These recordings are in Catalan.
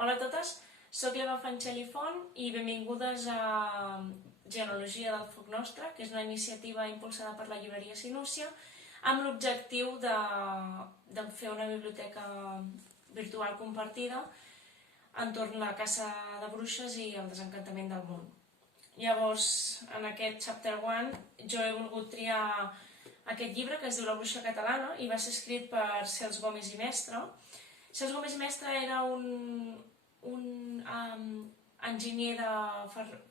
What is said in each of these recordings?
Hola a totes, soc l'Eva Fanxell i Font i benvingudes a Genealogia del Foc Nostre, que és una iniciativa impulsada per la llibreria Sinúcia amb l'objectiu de fer una biblioteca virtual compartida entorn la caça de bruixes i el desencantament del món. Llavors, en aquest chapter 1, jo he volgut triar aquest llibre que es diu La bruixa catalana i va ser escrit per Cels Gómez i Mestre. Cels Gómez i Mestre era un enginyer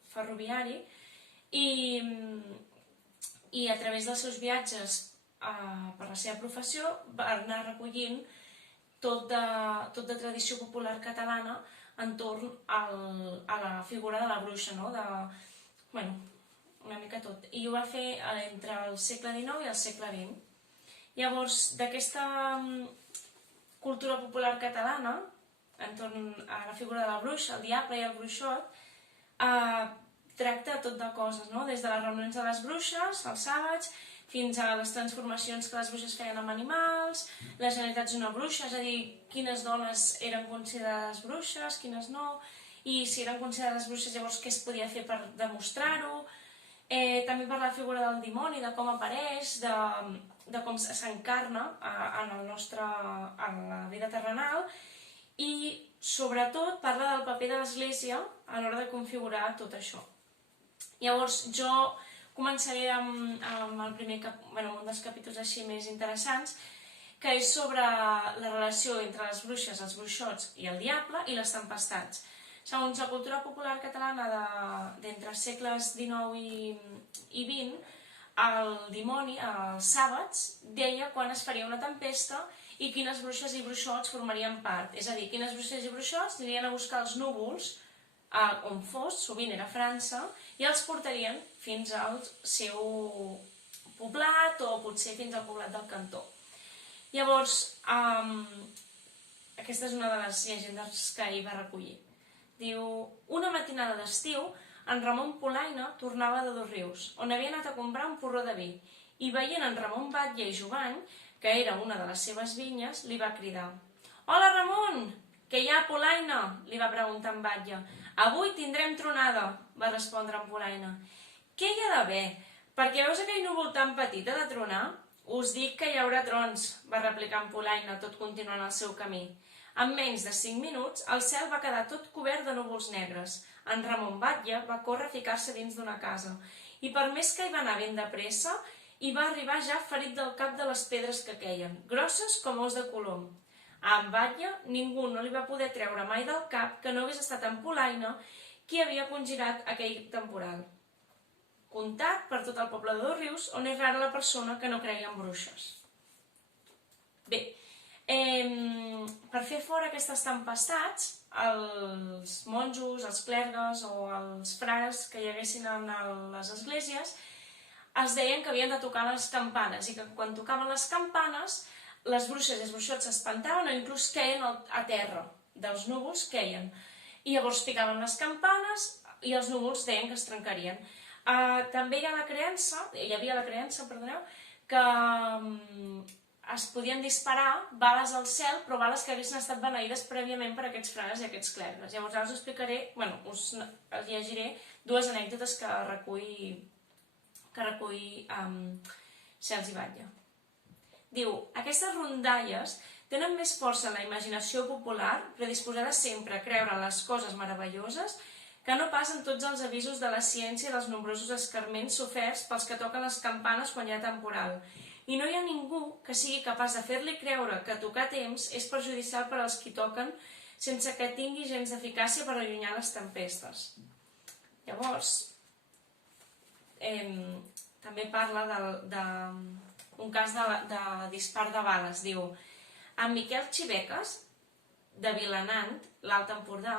ferroviari i a través dels seus viatges per la seva professió va anar recollint tot de tradició popular catalana entorn a la figura de la bruixa, no? Una mica tot. I ho va fer entre el segle XIX i el segle XX. Llavors, d'aquesta cultura popular catalana, entorn a la figura de la bruixa, el diable i el bruixot, tracta tot de coses, no? Des de les reunions de les bruixes, els sàbats, fins a les transformacions que les bruixes feien amb animals, les generalitats d'una bruixa, és a dir, quines dones eren considerades bruixes, quines no, i si eren considerades bruixes llavors què es podia fer per demostrar-ho. També parla de la figura del dimoni, de com apareix, de com s'encarna en la vida terrenal i sobretot parla del paper de l'Església a l'hora de configurar tot això. Llavors jo començaré amb un dels capítols així més interessants, que és sobre la relació entre les bruixes, els bruixots i el diable i les tempestats. Segons la cultura popular catalana d'entre els segles XIX i XX, el dimoni, els sàbats, deia quan es faria una tempesta i quines bruixes i bruixots formarien part. És a dir, quines bruixes i bruixots anirien a buscar els núvols on fos, sovint era França, i els portarien fins al seu poblat o potser fins al poblat del cantó. Llavors, aquesta és una de les llegendes que ell va recollir. Diu, una matinada d'estiu, en Ramon Polaina tornava de Dosrius, on havia anat a comprar un porró de vi, i veient en Ramon Batlle i Jovany, que era una de les seves vinyes, li va cridar. «Hola, Ramon! Què hi ha, Polaina?» li va preguntar en Batlle. «Avui tindrem tronada», va respondre en Polaina. «Què hi ha d'haver? Perquè veus aquell núvol tan petit ha de tronar?» «Us dic que hi haurà trons», va replicar en Polaina, tot continuant el seu camí. En menys de 5 minuts, el cel va quedar tot cobert de núvols negres. En Ramon Batlle va córrer a ficar-se dins d'una casa, i per més que hi va anar ben de pressa, hi va arribar ja ferit del cap de les pedres que queien, grosses com ous de colom. A en Batlle ningú no li va poder treure mai del cap que no hagués estat en Polaina qui havia congirat aquell temporal. Contat per tot el poble de Dosrius, on és rara la persona que no creia en bruixes. Bé, per fer fora aquestes tempestats, els monjos, els clergues o els frares que hi haguessin en les esglésies els deien que havien de tocar les campanes i que quan tocaven les campanes les bruixes i els bruixots s'espantaven o inclús queien a terra, dels núvols queien. I llavors picaven les campanes i els núvols deien que es trencarien. També hi havia la creença, que es podien disparar bales al cel, però bales que haguessin estat beneïdes prèviament per aquests frares i aquests clergues. Llavors ara us explicaré, us llegiré dues anècdotes que recull Cels i Batlle. Diu, aquestes rondalles tenen més força en la imaginació popular, predisposada sempre a creure en les coses meravelloses, que no pas en tots els avisos de la ciència i dels nombrosos escarments soferts pels que toquen les campanes quan hi ha temporal. I no hi ha ningú que sigui capaç de fer-li creure que tocar a temps és perjudicial per als qui toquen sense que tingui gens d'eficàcia per allunyar les tempestes. Llavors, també parla d'un cas de dispar de bales. Diu, en Miquel Xiveques, de Vilanant, l'Alt Empordà,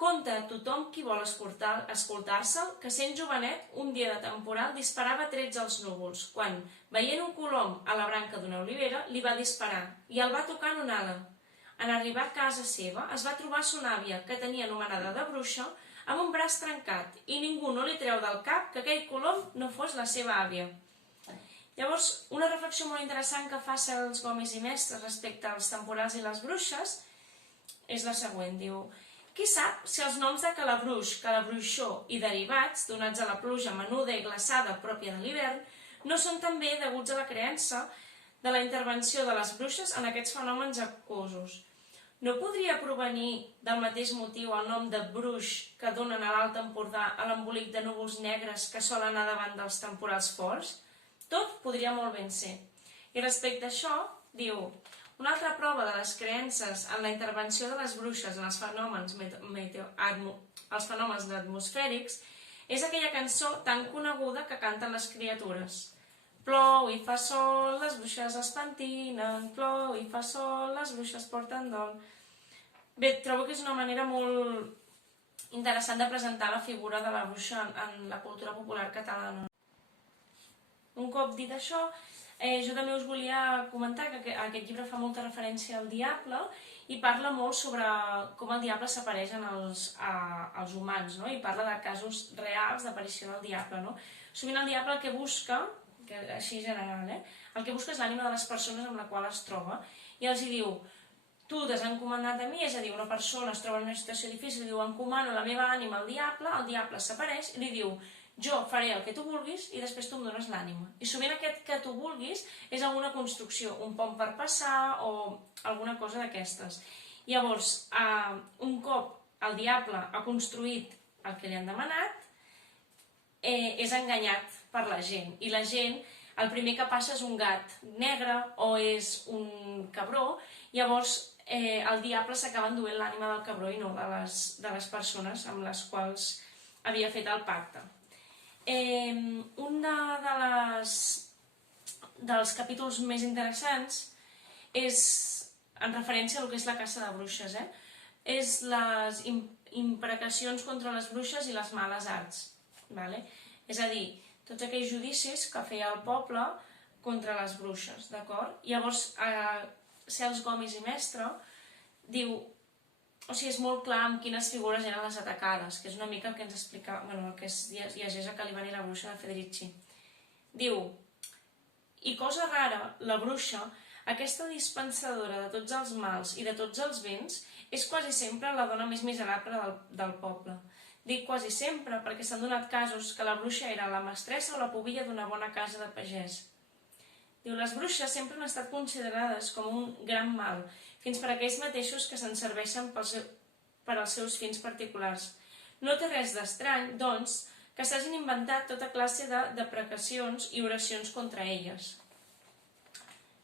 conta a tothom qui vol escoltar-se'l que sent jovenet un dia de temporal disparava trets als núvols, quan, veient un colom a la branca d'una olivera, li va disparar i el va tocar en una ala. En arribar a casa seva es va trobar son àvia, que tenia anomenada de bruixa, amb un braç trencat i ningú no li treu del cap que aquell colom no fos la seva àvia. Llavors, una reflexió molt interessant que fa Cels Gómez i Mestre respecte als temporals i les bruixes és la següent, diu: qui sap si els noms de calabruix, calabruixó i derivats, donats a la pluja menuda i glaçada pròpia de l'hivern, no són també deguts a la creença de la intervenció de les bruixes en aquests fenòmens aquosos. No podria provenir del mateix motiu el nom de bruix que donen a l'Alt Empordà a l'embolic de núvols negres que solen anar davant dels temporals forts? Tot podria molt ben ser. I respecte a això, diu: una altra prova de les creences en la intervenció de les bruixes en els fenòmens atmosfèrics és aquella cançó tan coneguda que canten les criatures. Plou i fa sol, les bruixes es pentinen, plou i fa sol, les bruixes porten dol. Bé, trobo que és una manera molt interessant de presentar la figura de la bruixa en la cultura popular catalana. Un cop dit això, jo també us volia comentar que aquest llibre fa molta referència al diable i parla molt sobre com el diable s'apareix als humans, no? I parla de casos reals d'aparició del diable, no? Sovint el diable el que busca, que així general, el que busca és l'ànima de les persones amb la qual es troba i els hi diu: tu t'has encomanat a mi, és a dir, una persona es troba en una situació difícil i diu: encomano la meva ànima al diable s'apareix i li diu: jo faré el que tu vulguis i després tu em dones l'ànima. I sovint aquest que tu vulguis és alguna construcció, un pont per passar o alguna cosa d'aquestes. Llavors, un cop el diable ha construït el que li han demanat, és enganyat per la gent. I la gent, el primer que passa és un gat negre o és un cabró, llavors el diable s'acaba enduent l'ànima del cabró i no de les persones amb les quals havia fet el pacte. Un dels capítols més interessants és en referència al que és la caça de bruixes, és les imprecacions contra les bruixes i les males arts, és a dir, tots aquells judicis que feia el poble contra les bruixes, d'acord? Llavors, Cels Gomis i Mestre diu, o sigui, és molt clar amb quines figures eren les atacades, que és una mica el que ens explica, el que es llegeix a Calibán i la bruixa de Federici. Diu: i cosa rara, la bruixa, aquesta dispensadora de tots els mals i de tots els béns, és quasi sempre la dona més miserable del poble. Dic quasi sempre perquè s'han donat casos que la bruixa era la mestressa o la pubilla d'una bona casa de pagès. Diu: les bruixes sempre han estat considerades com un gran mal, fins per aquells mateixos que se'n serveixen per als seus fins particulars. No té res d'estrany, doncs, que s'hagin inventat tota classe de deprecacions i oracions contra elles.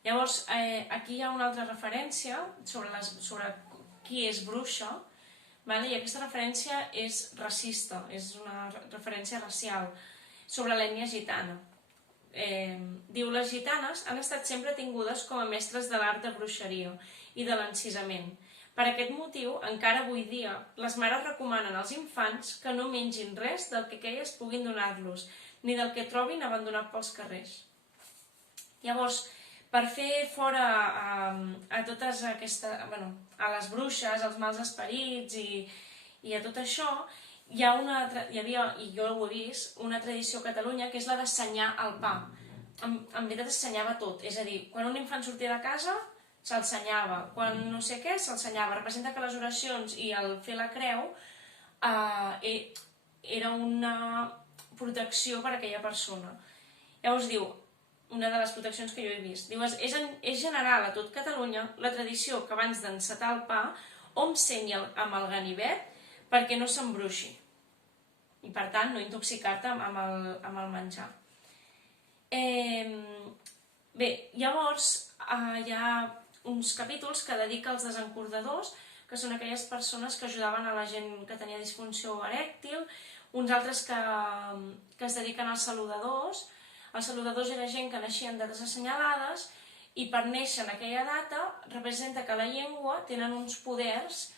Llavors, aquí hi ha una altra referència sobre qui és bruixa, i aquesta referència és racista, és una referència racial, sobre l'ètnia gitana. Diu: les gitanes han estat sempre tingudes com a mestres de l'art de bruixeria i de l'encisament. Per aquest motiu, encara avui dia, les mares recomanen als infants que no mengin res del que aquelles puguin donar-los, ni del que trobin abandonat pels carrers. Llavors, per fer fora a totes aquestes, a les bruixes, als mals esperits i a tot això, hi havia, i jo ho he vist, una tradició a Catalunya que és la d'assenyar el pa. En veritat assenyava tot, és a dir, quan un infant sortia de casa se'l senyava, quan no sé què se'l senyava. Representa que les oracions i el fer la creu era una protecció per a aquella persona. Llavors diu, una de les proteccions que jo he vist, diu: és general a tot Catalunya la tradició que abans d'encetar el pa hom senyi amb el ganivet perquè no s'embruixi i per tant no intoxicar-te amb el menjar. Bé, llavors hi ha uns capítols que dedica als desencordadors, que són aquelles persones que ajudaven a la gent que tenia disfunció erèctil, uns altres que es dediquen als saludadors. Els saludadors era gent que naixia en dates assenyalades i per néixer en aquella data representa que la llengua tenen uns poders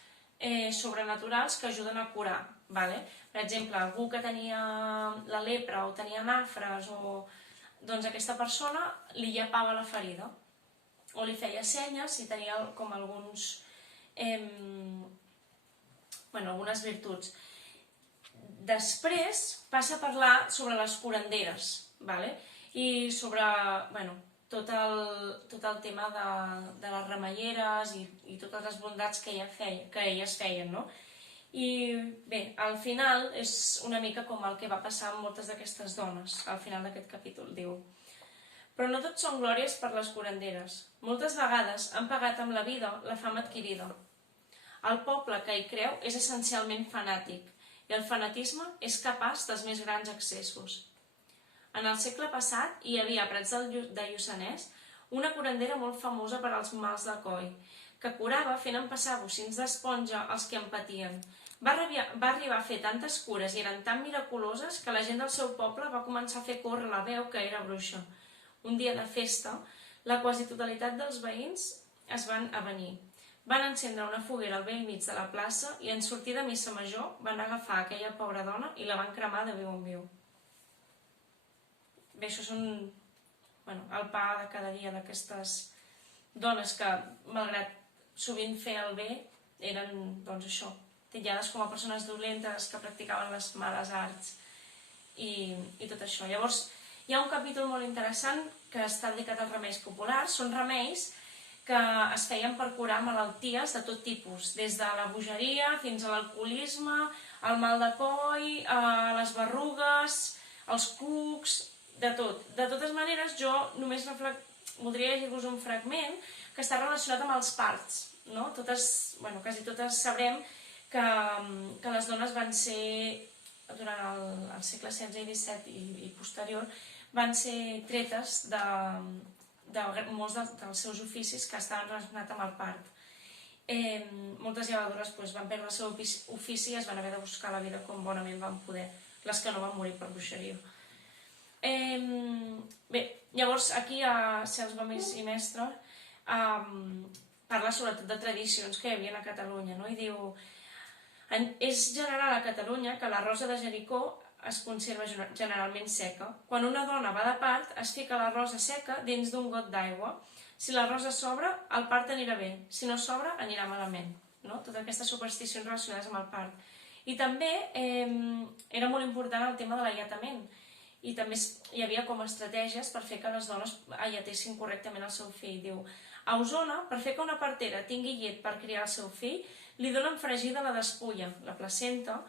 sobrenaturals que ajuden a curar. Per exemple, algú que tenia la lepra o tenia nafres, doncs aquesta persona li llepava la ferida o li feia senyes si tenia com algunes virtuts. Després passa a parlar sobre les curanderes i sobre tot el tema de les remeieres i totes les bondats que elles feien, no? I bé, al final és una mica com el que va passar amb moltes d'aquestes dones, al final d'aquest capítol, diu. Però no tot són glòries per les curanderes. Moltes vegades han pagat amb la vida la fama adquirida. El poble que hi creu és essencialment fanàtic, i el fanatisme és capaç dels més grans excessos. En el segle passat hi havia a Prats de Lluçanès una curandera molt famosa per als mals de coll, que curava fent empassar bocins d'esponja als que en patien. Va arribar a fer tantes cures i eren tan miraculoses que la gent del seu poble va començar a fer córrer la veu que era bruixa. Un dia de festa, la quasi totalitat dels veïns es van avenir. Van encendre una foguera al vell mig de la plaça i en sortir de missa major van agafar aquella pobra dona i la van cremar de viu en viu. Bé, això és el pa de cada dia d'aquestes dones que, malgrat sovint fer el bé, eren, doncs això, titllades com a persones dolentes que practicaven les males arts i tot això. Llavors, hi ha un capítol molt interessant que està dedicat als remeis populars. Són remeis que es feien per curar malalties de tot tipus, des de la bogeria fins a l'alcoholisme, el mal de coll, les berrugues, els cucs, de tot. De totes maneres, jo només voldria llegir-vos un fragment que està relacionat amb els parts, no? Quasi totes sabrem que les dones van ser, durant el segle XVI i XVII i posterior, van ser tretes de molts dels seus oficis que estaven relacionats amb el part. Moltes llevadores van perdre el seu ofici i es van haver de buscar la vida com bonament van poder, les que no van morir per bruixeria. Bé, llavors aquí a Cels Gomis i Mestre parla sobretot de tradicions que hi havia a Catalunya, no? I diu: és general a Catalunya que la rosa de Jericó es conserva generalment seca. Quan una dona va de part, es fica la rosa seca dins d'un got d'aigua. Si la rosa s'obre, el part anirà bé. Si no s'obre, anirà malament. No? Totes aquestes supersticions relacionades amb el part. I també era molt important el tema de l'alletament. I també hi havia com estratègies per fer que les dones alletessin correctament el seu fill. Diu: a Osona, per fer que una partera tingui llet per criar el seu fill, li donen fregida la despulla, la placenta,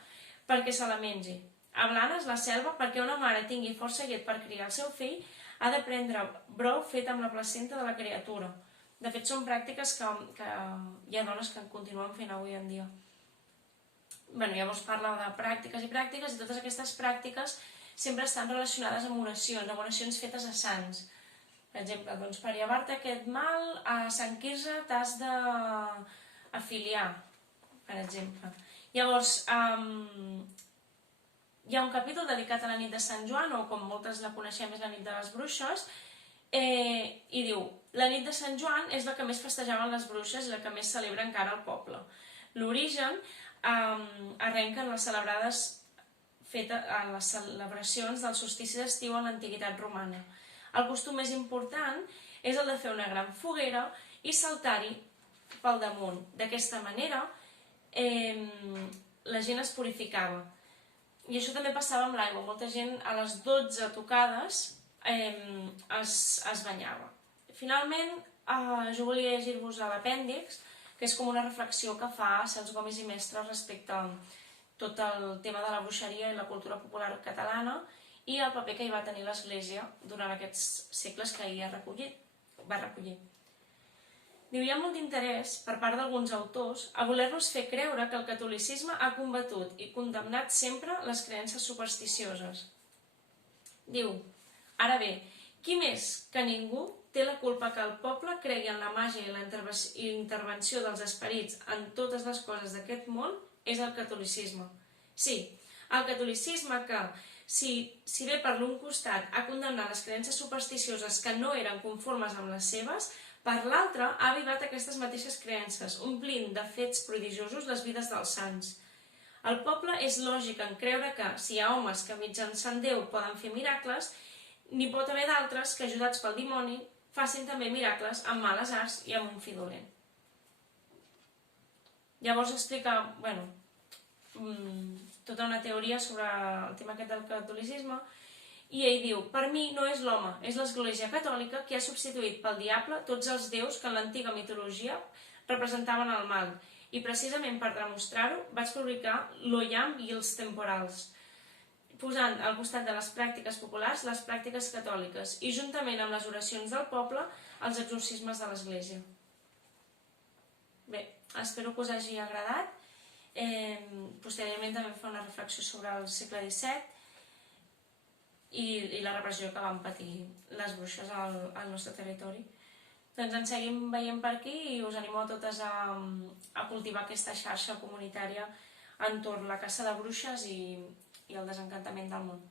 perquè se la mengi. A Blanes, la Selva, perquè una mare tingui força llet per criar el seu fill, ha de prendre brou fet amb la placenta de la criatura. De fet, són pràctiques que hi ha dones que continuen fent avui en dia. Llavors parla de pràctiques i pràctiques, i totes aquestes pràctiques sempre estan relacionades amb oracions fetes a sants. Per exemple, per llevar-te aquest mal, a Sant Quirze t'has d'afiliar, per exemple. Llavors, hi ha un capítol dedicat a la nit de Sant Joan, o com moltes la coneixem és la nit de les bruixes, i diu: la nit de Sant Joan és la que més festejaven les bruixes i la que més celebra encara el poble. L'origen arrenca en les celebracions del solstici d'estiu en l'antiguitat romana. El costum més important és el de fer una gran foguera i saltar-hi pel damunt. D'aquesta manera, la gent es purificava. I això també passava amb l'aigua. Molta gent a les 12 tocades es banyava. Finalment, jo volia llegir-vos l'apèndix, que és com una reflexió que fa Cels Gomis i Mestre respecte a tot el tema de la bruixeria i la cultura popular catalana i el paper que hi va tenir l'Església durant aquests segles que hi va recollir. Diu: hi ha molt d'interès, per part d'alguns autors, a voler-nos fer creure que el catolicisme ha combatut i condemnat sempre les creences supersticioses. Diu: ara bé, qui més que ningú té la culpa que el poble cregui en la màgia i la intervenció dels esperits en totes les coses d'aquest món és el catolicisme. Sí, el catolicisme que, si bé per l'un costat ha condemnat les creences supersticioses que no eren conformes amb les seves, per l'altre ha avivat aquestes mateixes creences, omplint de fets prodigiosos les vides dels sants. El poble és lògic en creure que, si hi ha homes que mitjançant Déu poden fer miracles, n'hi pot haver d'altres que, ajudats pel dimoni, facin també miracles amb males arts i amb un fi dolent. Llavors explica, tota una teoria sobre el tema aquest del catolicisme I ell diu, per mi no és l'home, és l'Església Catòlica que ha substituït pel diable tots els déus que en l'antiga mitologia representaven el mal. I precisament per demostrar-ho vaig publicar l'Oyam i els temporals, posant al costat de les pràctiques populars les pràctiques catòliques i juntament amb les oracions del poble els exorcismes de l'Església. Bé, espero que us hagi agradat. Posteriorment també fa una reflexió sobre el segle XVII i la repressió que van patir les bruixes al nostre territori. Doncs ens seguim veient per aquí i us animo a totes a cultivar aquesta xarxa comunitària entorn la caça de bruixes i el desencantament del món.